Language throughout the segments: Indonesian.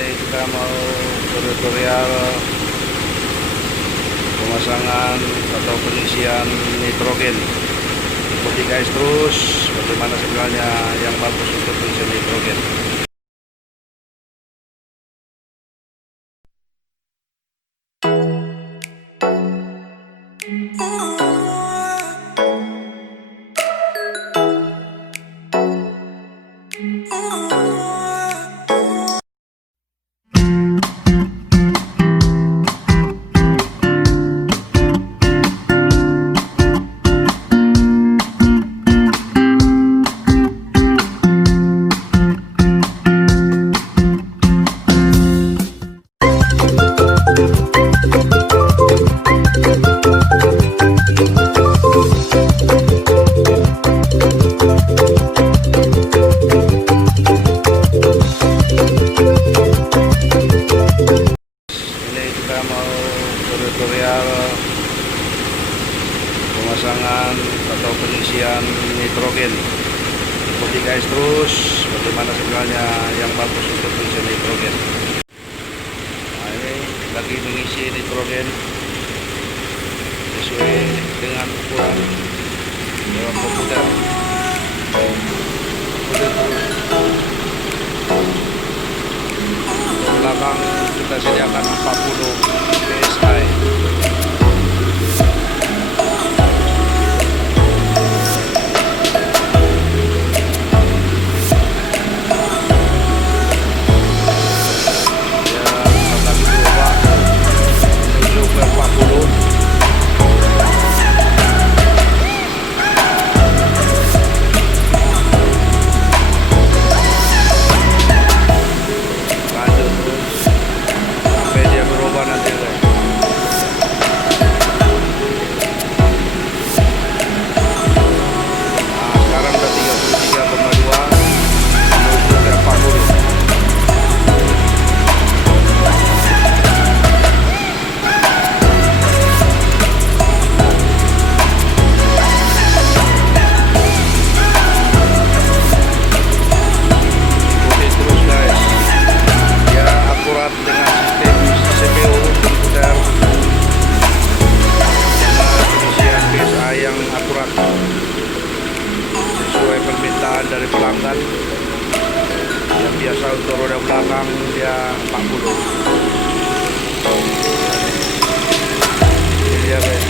Ini kita mau tutorial pemasangan atau pengisian nitrogen. Ikuti guys terus bagaimana sebenarnya yang bagus untuk pengisian nitrogen. Tutorial pemasangan atau pengisian nitrogen. Ikuti guys terus bagaimana sebenarnya yang bagus untuk pengisian nitrogen. Nah, ini lagi mengisi nitrogen sesuai dengan ukuran lewat komputer. Belakang kita sediakan 40 PSI. Dari pelanggan yang biasa untuk roda belakang dia 40. Ini dia guys,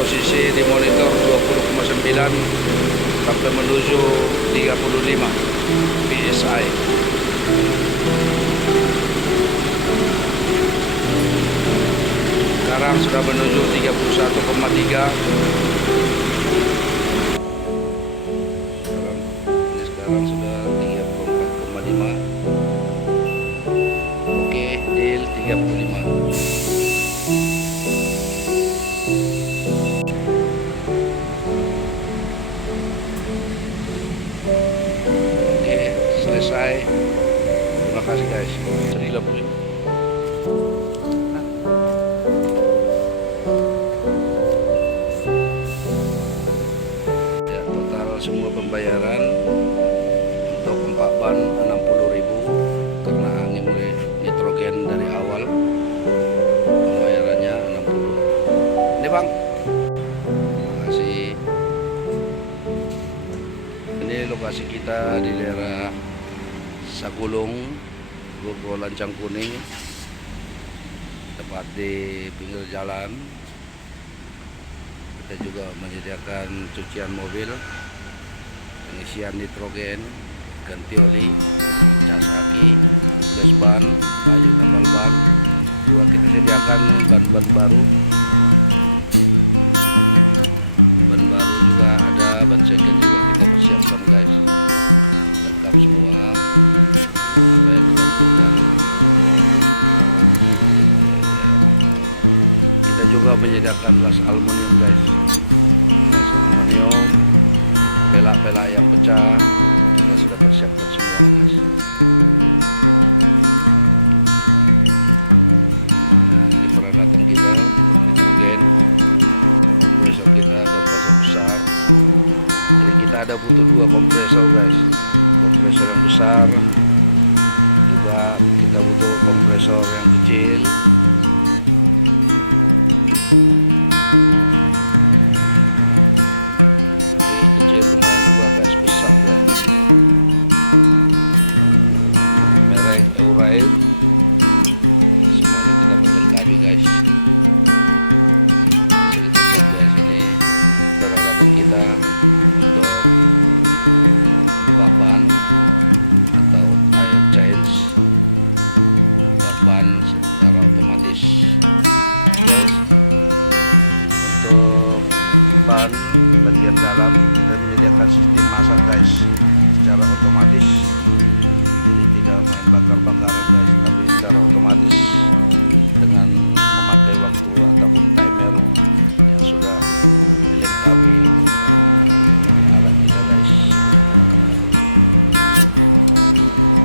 posisi di monitor 20,9 sampai menuju 35 PSI. Sekarang sudah menuju 31,3. Sekarang sudah 34,5. Oke, deal 35. selesai. Terima kasih guys. Cerita boleh. Ya, total semua pembayaran untuk 4 ban 60.000 karena angin nitrogen dari awal. Pembayarannya 60. Ini bang. Terima kasih. Ini lokasi kita di daerah Sagulung, Ruko Lancang Kuning, tepat di pinggir jalan. Kita juga menyediakan cucian mobil, pengisian nitrogen, ganti oli, cas kaki, gas ban, kayu tambal ban. Juga kita sediakan ban-ban baru. Ban baru juga ada, ban segel juga kita siapkan guys. Lengkap semua. Kita juga menyediakan las aluminium guys. Aluminium, pelak-pelak yang pecah kita sudah siapkan semua guys. Ini peralatan kita nitrogen. Besok kita besar. Jadi kita ada butuh 2 kompresor guys. Kompresor yang besar. Kita butuh kompresor yang kecil. Merek Euride. Semua kita melengkapi guys. Ini kita papan atau tire chains, papan secara otomatis. Untuk ban bagian dalam kita menyediakan sistem masang guys secara otomatis, tidak membakar bakaran guys, tapi secara otomatis dengan memakai waktu ataupun timer yang sudah dilengkapi alat kita guys.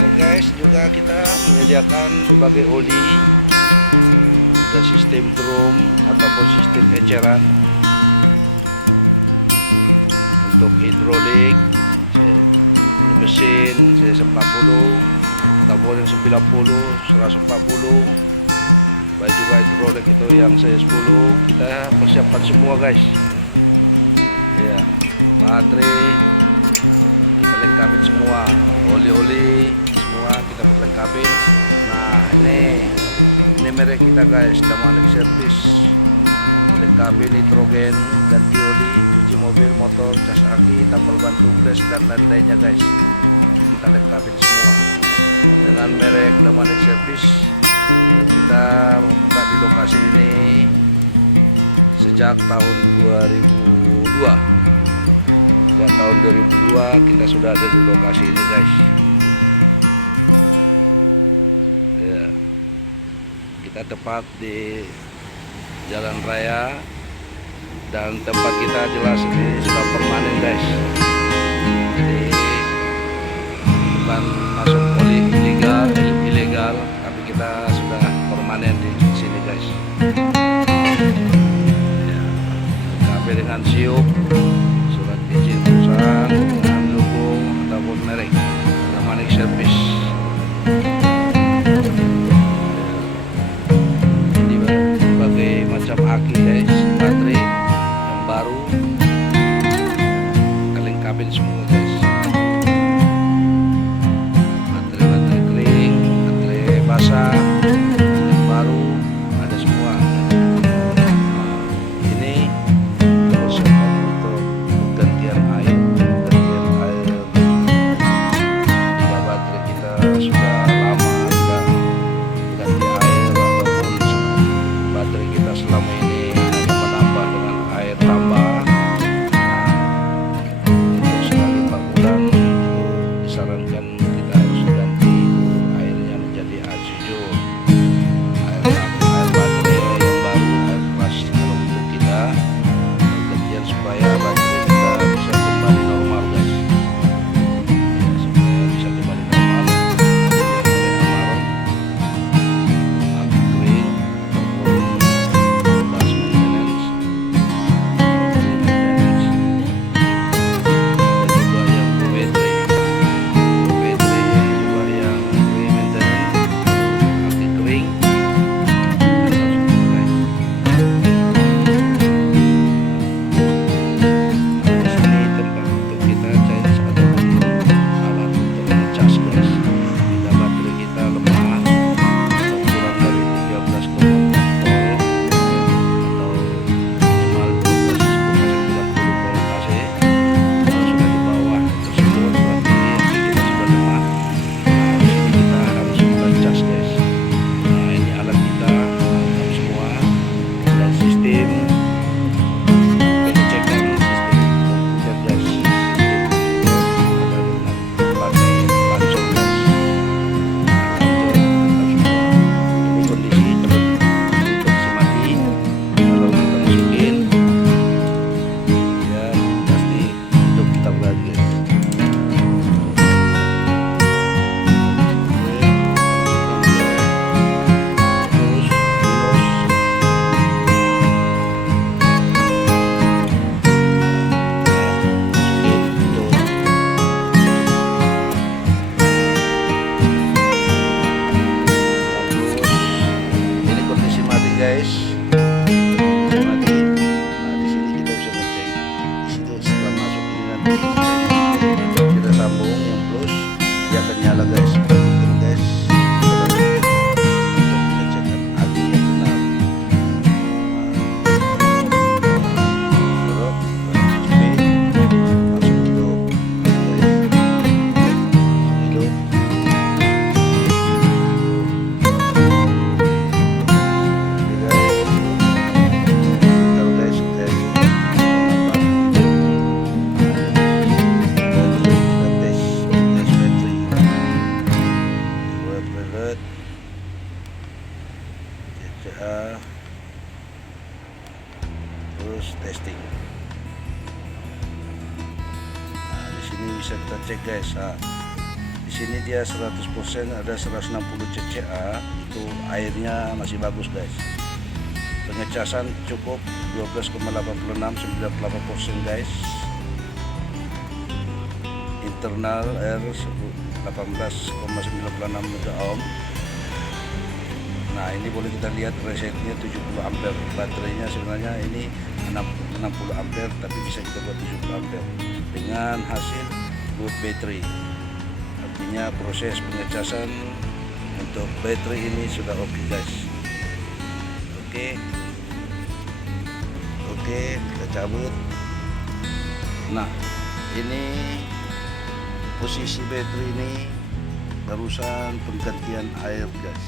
Dan guys juga kita menyediakan sebagai oli ada sistem drum ataupun sistem eceran untuk hidrolik, mesin CS40 ataupun yang 90, 140, juga hidrolik itu yang CS10 kita persiapkan semua guys. Ya, baterai kita lengkapi semua, oli-oli semua kita lengkapi. Nah ini merek kita guys, Damanik Servis. Lengkapi nitrogen, ganti oli, cuci mobil, motor, cas kaki, tambal ban, tubles dan lain-lainnya guys. Kita lengkapi semua dengan merek Damanik Servis. Kita membuka di lokasi ini sejak tahun 2002. Sejak tahun 2002 kita sudah ada di lokasi ini guys. Ya, kita tepat di jalan raya dan tempat kita jelas ini sudah permanen guys. Jadi bukan masuk oli ilegal, tapi kita sudah permanen di sini guys. Ya, lengkapi dengan siup, surat izin perusahaan dengan logo ataupun merek Damanik Servis. Ini berbagai macam aki guys, baterai yang baru kita lengkapin semua guys. Baterai kering, baterai basah yang baru ada semua. Ini terus untuk terus testing. Nah, di sini bisa kita cek guys. Di sini dia 100%, ada 160 cca, itu airnya masih bagus guys. Pengecasan cukup 12,86 98% guys. Internal air 18,96 megaohm. Nah, ini boleh kita lihat resetnya 70 ampere. Baterainya sebenarnya ini 60 ampere, tapi bisa kita buat 70 ampere dengan hasil good battery. Artinya proses pengecasan untuk baterai ini sudah oke guys. Oke, kita cabut. Nah, ini posisi baterai ini barusan penggantian air guys,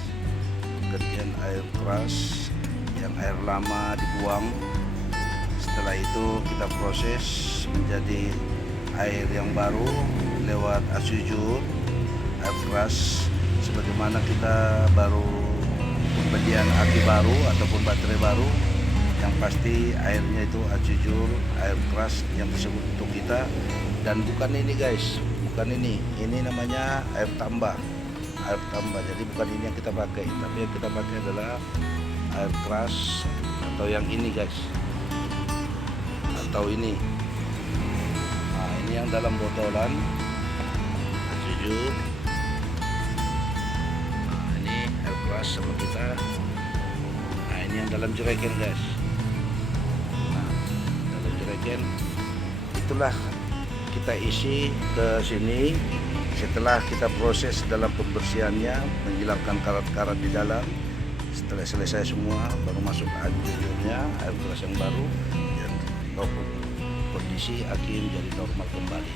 penggantian air keras, yang air lama dibuang. Setelah itu kita proses menjadi air yang baru lewat asujur air keras, sebagaimana kita baru pembelian aki baru ataupun baterai baru. Yang pasti airnya itu asujur air keras yang disebut untuk kita, dan bukan ini guys, bukan ini namanya air tambah. Jadi bukan ini yang kita pakai, tapi yang kita pakai adalah air keras atau yang ini guys, atau ini. Nah, ini yang dalam botolan jujur. Nah, ini air keras sama kita. Nah, ini yang dalam jerigen guys. Nah, dalam jerigen itulah kita isi ke sini. Setelah kita proses dalam pembersihannya, menghilangkan karat-karat di dalam, setelah selesai semua, baru masuk airnya, air keras yang baru, dan kondisi aki menjadi normal kembali.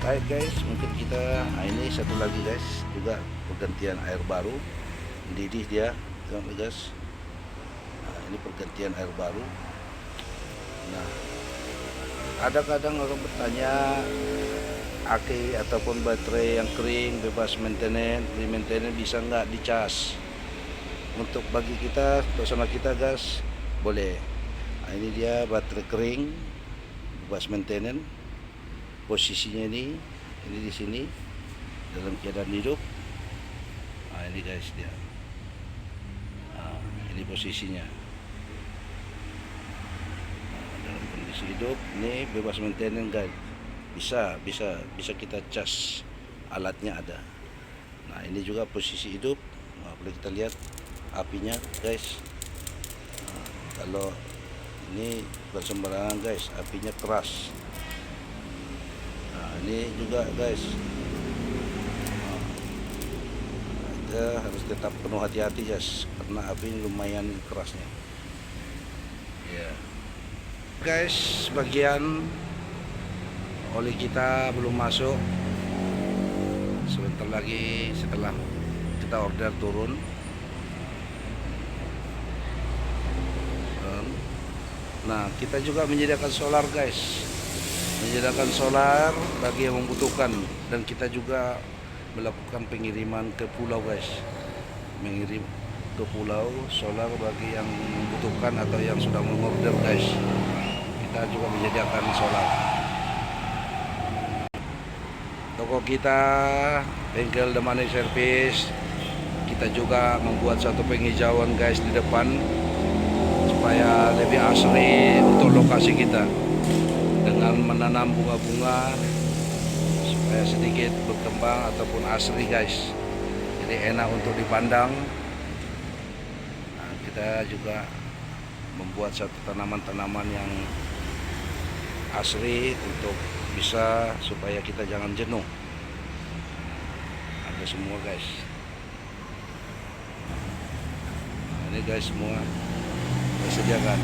Baik guys, mungkin kita ini satu lagi guys, juga pergantian air baru, mendidih dia guys. Nah, ini pergantian air baru. Nah, ada kadang orang bertanya, aki ataupun baterai yang kering bebas maintenance, free maintenance, bisa nggak dicas? Untuk bagi kita, untuk sama kita guys, boleh. Nah, ini dia baterai kering bebas maintenance. Posisinya ini di sini dalam keadaan hidup. Nah, ini guys dia. Nah, ini posisinya. Nah, dalam kondisi hidup ini bebas maintenance guys. Bisa kita cas, alatnya ada. Nah, ini juga posisi hidup. Nah, boleh kita lihat apinya guys. Nah, kalau ini bukan sembarangan guys, apinya keras. Nah, ini juga guys, kita harus tetap penuh hati-hati guys, karena api ini lumayan kerasnya ya guys. Bagian oli kita belum masuk, sebentar lagi setelah kita order turun. Nah, kita juga menyediakan solar guys, menyediakan solar bagi yang membutuhkan, dan kita juga melakukan pengiriman ke pulau guys, mengirim ke pulau solar bagi yang membutuhkan atau yang sudah mengorder guys. Kita juga menyediakan solar. Toko kita, bengkel The Money Service, kita juga membuat satu penghijauan guys di depan supaya lebih asri untuk lokasi kita, dengan menanam bunga-bunga supaya sedikit berkembang ataupun asri guys, jadi enak untuk dipandang. Nah, kita juga membuat satu tanaman-tanaman yang asri untuk bisa supaya kita jangan jenuh. Ada semua guys. Nah, ini guys semua kita sediakan.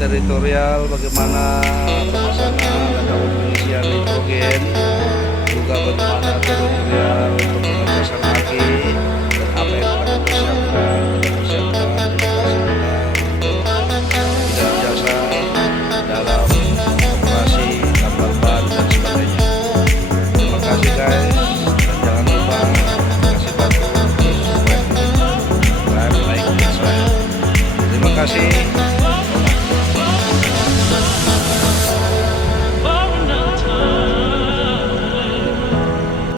teritorial, bagaimana pemasangan atau pengisian nitrogen, juga bagaimana teritorial pengetesan lagi, dan apa yang akan dipersiapkan terima kasih juga tidak jasa dalam operasi tambal ban dan sebagainya. Terima kasih guys, dan jangan lupa kasih bantu, subscribe, like, dan share. Terima kasih.